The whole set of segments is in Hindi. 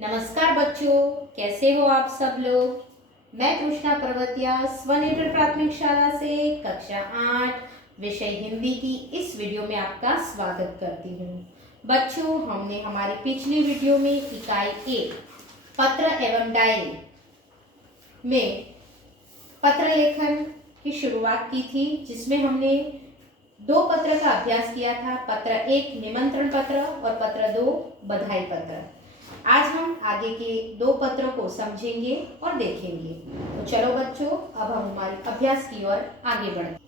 नमस्कार बच्चों, कैसे हो आप सब लोग। मैं कृष्णा पर्वतिया स्वनिर्भर प्राथमिक शाला से कक्षा 8 विषय हिंदी की इस वीडियो में आपका स्वागत करती हूँ। बच्चों, हमने हमारी पिछली वीडियो में इकाई 1 पत्र एवं डायरी में पत्र लेखन की शुरुआत की थी, जिसमें हमने 2 पत्र का अभ्यास किया था। पत्र 1 निमंत्रण पत्र और पत्र 2 बधाई पत्र। आज हम आगे के 2 पत्रों को समझेंगे और देखेंगे। तो चलो बच्चों, अब हम हमारे अभ्यास की ओर आगे बढ़ते हैं।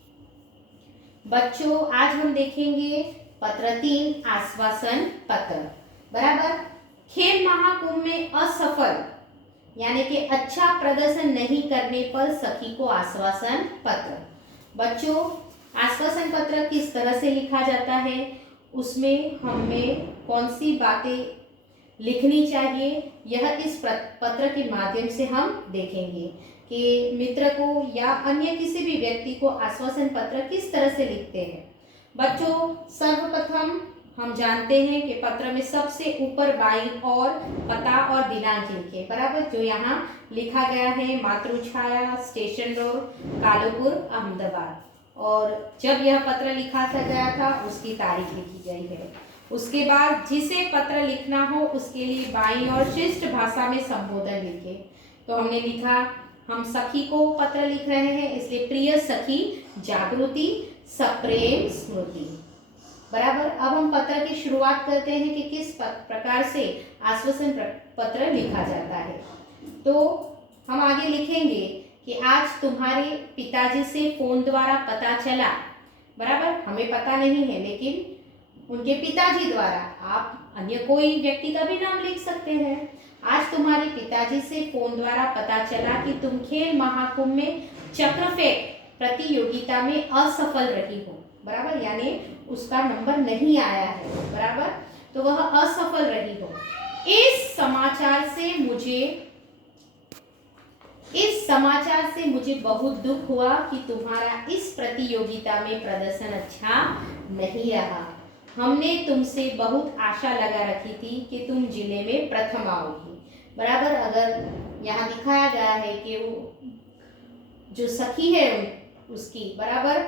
बच्चों, आज हम देखेंगे पत्र 3 आश्वासन पत्र। बराबर। खेल महाकुंभ में असफल यानी कि अच्छा प्रदर्शन नहीं करने पर सखी को आश्वासन पत्र। बच्चों, आश्वासन पत्र किस तरह से लिखा जाता है, उसमें हमें कौन सी बातें लिखनी चाहिए, यह इस पत्र के माध्यम से हम देखेंगे कि मित्र को या अन्य किसी भी व्यक्ति को आश्वासन पत्र किस तरह से लिखते हैं। बच्चों, सर्वप्रथम हम जानते हैं कि पत्र में सबसे ऊपर बाईं ओर पता और दिनांक लिखे। बराबर। जो यहाँ लिखा गया है मातृछाया, स्टेशन रोड, कालूपुर, अहमदाबाद, और जब यह पत्र लिखा गया था उसकी तारीख लिखी गई है। उसके बाद जिसे पत्र लिखना हो उसके लिए बाईं और शिष्ट भाषा में संबोधन लिखे। तो हमने लिखा, हम सखी को पत्र लिख रहे हैं, इसलिए प्रिय सखी जागृति सप्रेम स्मृति। बराबर। अब हम पत्र की शुरुआत करते हैं कि किस प्रकार से आश्वासन पत्र लिखा जाता है। तो हम आगे लिखेंगे कि आज तुम्हारे पिताजी से फोन द्वारा पता चला। बराबर। हमें पता नहीं है, लेकिन उनके पिताजी द्वारा, आप अन्य कोई व्यक्ति का भी नाम लिख सकते हैं। आज तुम्हारे पिताजी से फोन द्वारा पता चला कि तुम खेल महाकुंभ में चक्र फेंक प्रतियोगिता में असफल रही हो। बराबर। यानी उसका नंबर नहीं आया है। बराबर। तो वह असफल रही हो। इस समाचार से मुझे बहुत दुख हुआ कि तुम्हारा इस प्रतियोगिता में प्रदर्शन अच्छा नहीं रहा। हमने तुमसे बहुत आशा लगा रखी थी कि तुम जिले में प्रथम आओगी। बराबर। अगर यहाँ दिखाया गया है कि वो जो सखी है उसकी, बराबर,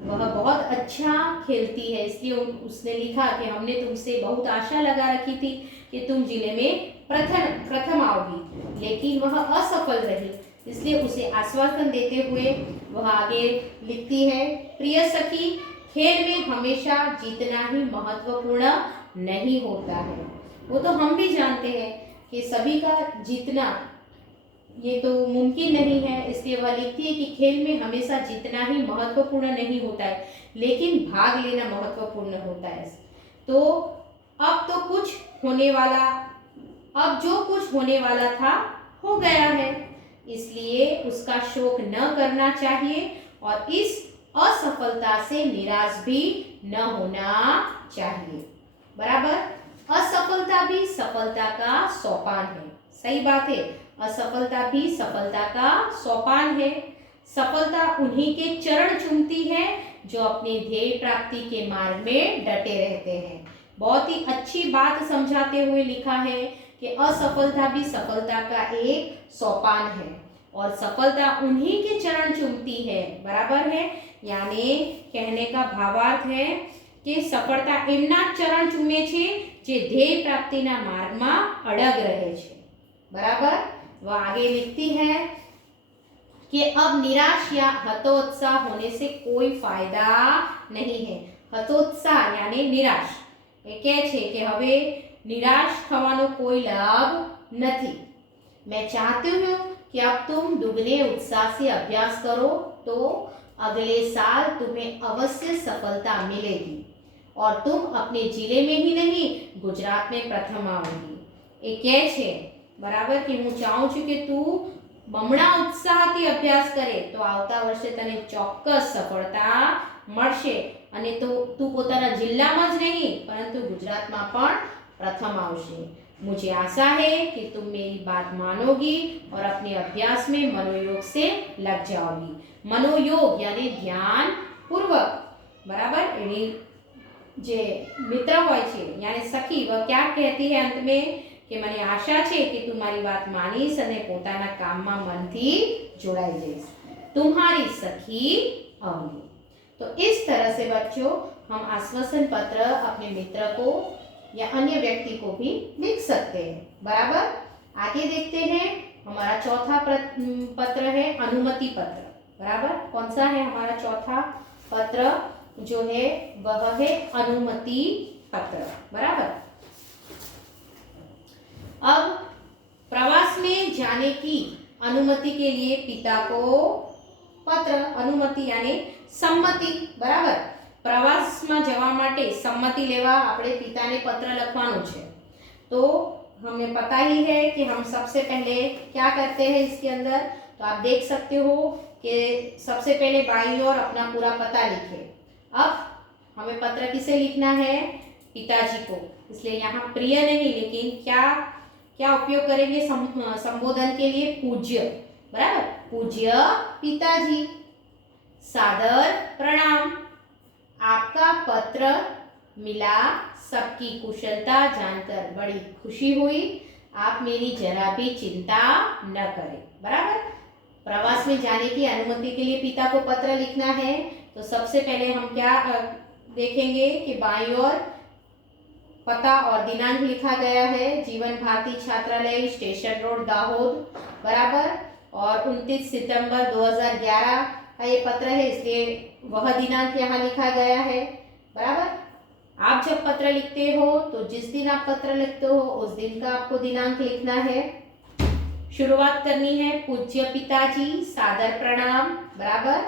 वह बहुत अच्छा खेलती है, इसलिए उसने लिखा कि हमने तुमसे बहुत आशा लगा रखी थी कि तुम जिले में प्रथम आओगी, लेकिन वह असफल रही। इसलिए उसे आश्वासन देते हुए वह आगे लिखती है, प्रिय सखी, खेल में हमेशा जीतना ही महत्वपूर्ण नहीं होता है। वो तो हम भी जानते हैं कि सभी का जीतना ये तो मुमकिन नहीं है, इसलिए वह लिखती है कि खेल में हमेशा जीतना ही महत्वपूर्ण नहीं होता है, लेकिन भाग लेना महत्वपूर्ण होता है। तो अब जो कुछ होने वाला था हो गया है, इसलिए उसका शोक न करना चाहिए और इस असफलता से निराश भी न होना चाहिए। बराबर। असफलता भी सफलता का सोपान है। सही बात है, असफलता भी सफलता का सोपान है। सफलता उन्हीं के चरण चूमती है जो अपने ध्येय प्राप्ति के मार्ग में डटे रहते हैं। बहुत ही अच्छी बात समझाते हुए लिखा है कि असफलता भी सफलता का एक सोपान है और सफलता उन्हीं के चरण चूमती है। बराबर है। यानी कहने का भावार्थ है कि सफलता एमना चरण चूमे छे जे ध्येय प्राप्तिना मार्गમાં अड़ग रहे छे। बराबर। वह आगे लिखती है कि अब निराश या हतोत्साह होने से कोई फायदा नहीं है। हतोत्साह यानी निराश, એ કહે છે કે હવે નિરાશ થવાનો કોઈ લાભ નથી। मैं चाहती हूँ कि अब तुम दुगने उत्साह से अभ्यास करो, तो अगले साल तुम्हें अवश्य सफलता मिलेगी और तुम अपने जिले में ही नहीं गुजरात में प्रथम आओगी। એ કહે છે, बराबर, कि હું चाहूँ છું કે તું બમણા ઉત્સાહથી અભ્યાસ કરે તો આવતા વર્ષે તને ચોક્કસ સફળતા મળશે અને તો તું પોતાના જિલ્લામાં જ નહીં પરંતુ ગુજરાતમાં પણ પ્રથમ આવશે। मुझे आशा है कि तुम मेरी बात मानोगी और अपने अभ्यास में मनोयोग से लग जाओगी। मनोयोग यानी ध्यान पूर्वक। बराबर। एनी जे मित्र होय छे यानी सखी, वह क्या कहती है अंत में કે મને આશા છે કે તું મારી વાત માનીશ અને પોતાના કામમાં મનથી જોડાઈ જઈશ। तुम्हारी सखी अवनी। तो इस तरह से बच्चों हम आश्वासन पत्र अपने मित्र को या अन्य व्यक्ति को भी लिख सकते हैं। बराबर। आगे देखते हैं, हमारा चौथा पत्र है अनुमति पत्र। बराबर। कौन सा है हमारा चौथा पत्र जो है वह है अनुमति पत्र। बराबर। अब प्रवास में जाने की अनुमति के लिए पिता को पत्र, अनुमति यानी सम्मति। बराबर। प्रवास में जवा माटे सम्मति लेवा आपणे पिताने पत्र लखवानुं छे। तो हमें पता ही है कि हम सबसे पहले क्या करते हैं इसके अंदर। तो आप देख सकते हो कि सबसे पहले बाईं ओर अपना पूरा पता लिखे। अब हमें पत्र किसे लिखना है? पिताजी को। इसलिए यहाँ प्रिय नहीं, लेकिन क्या क्या उपयोग करेंगे संबोधन के लिए? पूज्य। बराबर। पूज्य पिताजी, सादर प्रणाम, आपका पत्र मिला, सबकी कुशलता जानकर बड़ी खुशी हुई, आप मेरी जरा भी चिंता न करें। बराबर। प्रवास में जाने की अनुमति के लिए पिता को पत्र लिखना है। तो सबसे पहले हम क्या देखेंगे कि बाईं ओर पता और दिनांक लिखा गया है। जीवन भारती छात्रालय, स्टेशन रोड, दाहोद। बराबर। और 29 सितंबर 2011 का ये पत्र है, इसलिए वह दिनांक यहाँ लिखा गया है। बराबर। आप जब पत्र लिखते हो तो जिस दिन आप पत्र लिखते हो उस दिन का आपको दिनांक लिखना है। शुरुआत करनी है पूज्य पिताजी, सादर प्रणाम। बराबर।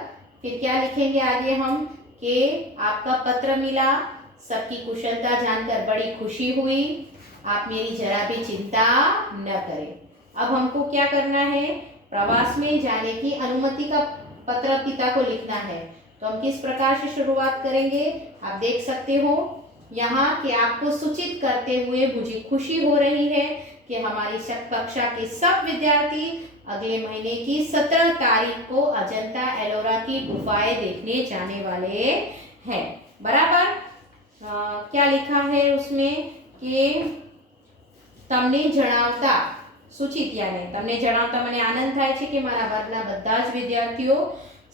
फिर क्या लिखेंगे आगे हम कि आपका पत्र मिला, सबकी कुशलता जानकर बड़ी खुशी हुई, आप मेरी जरा भी चिंता न करें। अब हमको क्या करना है? प्रवास में जाने की अनुमति का पत्र पिता को लिखना है। तो हम किस प्रकार से शुरुआत करेंगे? आप देख सकते हो यहाँ कि आपको सूचित करते हुए मुझे खुशी हो रही है कि हमारी कक्षा के सब विद्यार्थी अगले महीने की 17 तारीख को अजंता एलोरा की गुफाएं देखने जाने वाले हैं। बराबर। क्या लिखा है उसमें कि तमने जणावता, सूचित यानी तमने जणावता મને આનંદ થાય છે કે મારા વર્ગના બધા જ વિદ્યાર્થીઓ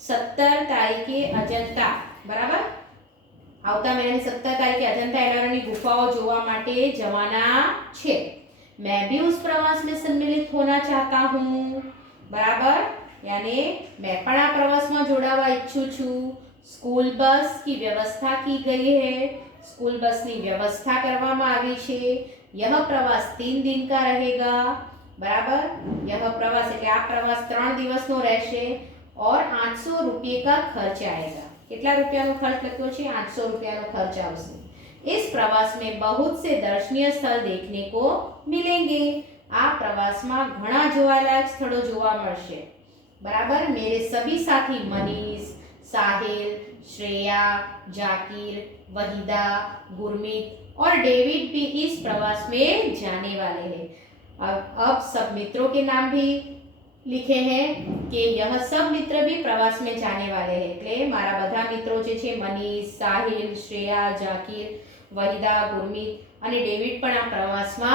17 તારીખે અજંતા, બરાબર, આવતા મહિનાની 17 તારીખે અજંતા એલોરાની ગુફાઓ જોવા માટે જવાના છે। मैं भी उस प्रवास में सम्मिलित होना चाहता हूँ। बराबर। यानी मैं पण आ प्रवास में जोड़ावा इच्छू छू। स्कूल बस की व्यवस्था की गई है। स्कूल बस की व्यवस्था करवामां आवी छे। यह प्रवास 3 दिन का रहेगा। बराबर। यह प्रवास એટલે આ પ્રવાસ 3 દિવસનો રહેશે और 800 रुपये का खर्च आएगा। કેટલા રૂપિયાનો ખર્ચ લખ્યો છે? 800 રૂપિયાનો ખર્ચ આવશે। इस प्रवास में बहुत से दर्शनीय स्थल देखने को मिलेंगे। आ प्रवास में घणा जोवालायक स्थलों जोवा मळशे। बराबर। मेरे सभी साथी मनीष, साहिल, श्रेया, जाकिर, वहीदा, गुरमीत और डेविड भी इस प्रवास में जाने वाले हैं। अब सब मित्रों के नाम भी लिखे हैं कि यह सब मित्र भी प्रवास में जाने वाले हैं। એટલે મારા બધા મિત્રો જે છે મનીષ, સાહિલ, શ્રેયા, જાકીર, વહીદા, ગુરમીત અને ડેવિડ પણ આ પ્રવાસમાં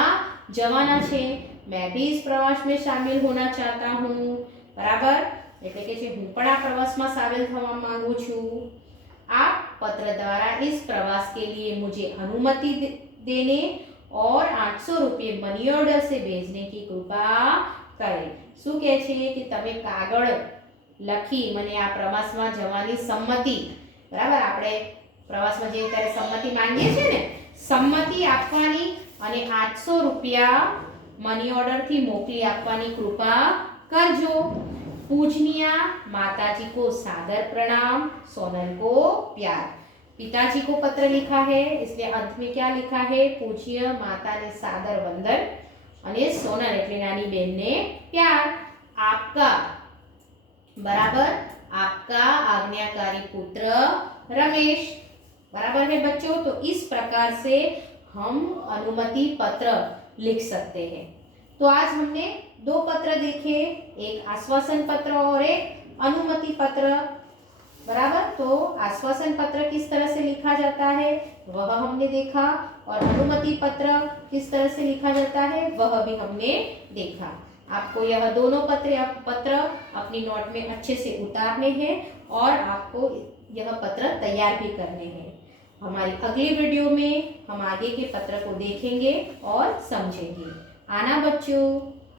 જવાના છે। मैं भी इस प्रवास में शामिल होना चाहता हूँ। बराबर। એટલે કે છે હું પણ આ પ્રવાસમાં સામેલ થવા માંગુ છું। आप पत्र द्वारा इस प्रवास के लिए मुझे अनुमति देने और 800 रुपये मनी ऑर्डर से भेजने की कृपा करें। શું કહે છે કે તમે કાગળ લખી મને આ પ્રવાસમાં જવાની સંમતિ, બરાબર, આપણે પ્રવાસમાં જઈએ ત્યારે સંમતિ માંગીએ છીએ ને, સંમતિ આપવાની અને 800 રૂપિયા મની ઓર્ડરથી મોકલી આપવાની કૃપા કરજો। पूजनीय माताजी को सादर प्रणाम, सोनल को प्यार। पिताजी को पत्र लिखा है, इसलिए अंत में क्या लिखा है? पूज्य माता ने सादर वंदन અને સોનલ એટલે નાની બહેનને પ્યાર। आपका, बराबर, आपका आज्ञाकारी पुत्र रमेश। बराबर है बच्चों। तो इस प्रकार से हम अनुमति पत्र लिख सकते हैं। तो आज हमने 2 पत्र देखे, एक आश्वासन पत्र और एक अनुमति पत्र। बराबर। तो आश्वासन पत्र किस तरह से लिखा जाता है वह हमने देखा, और अनुमति पत्र किस तरह से लिखा जाता है वह भी हमने देखा। आपको यह दोनों पत्र अपनी नोट में अच्छे से उतारने हैं और आपको यह पत्र तैयार भी करने हैं। हमारी अगली वीडियो में हम आगे के पत्र को देखेंगे और समझेंगे। आना बच्चों।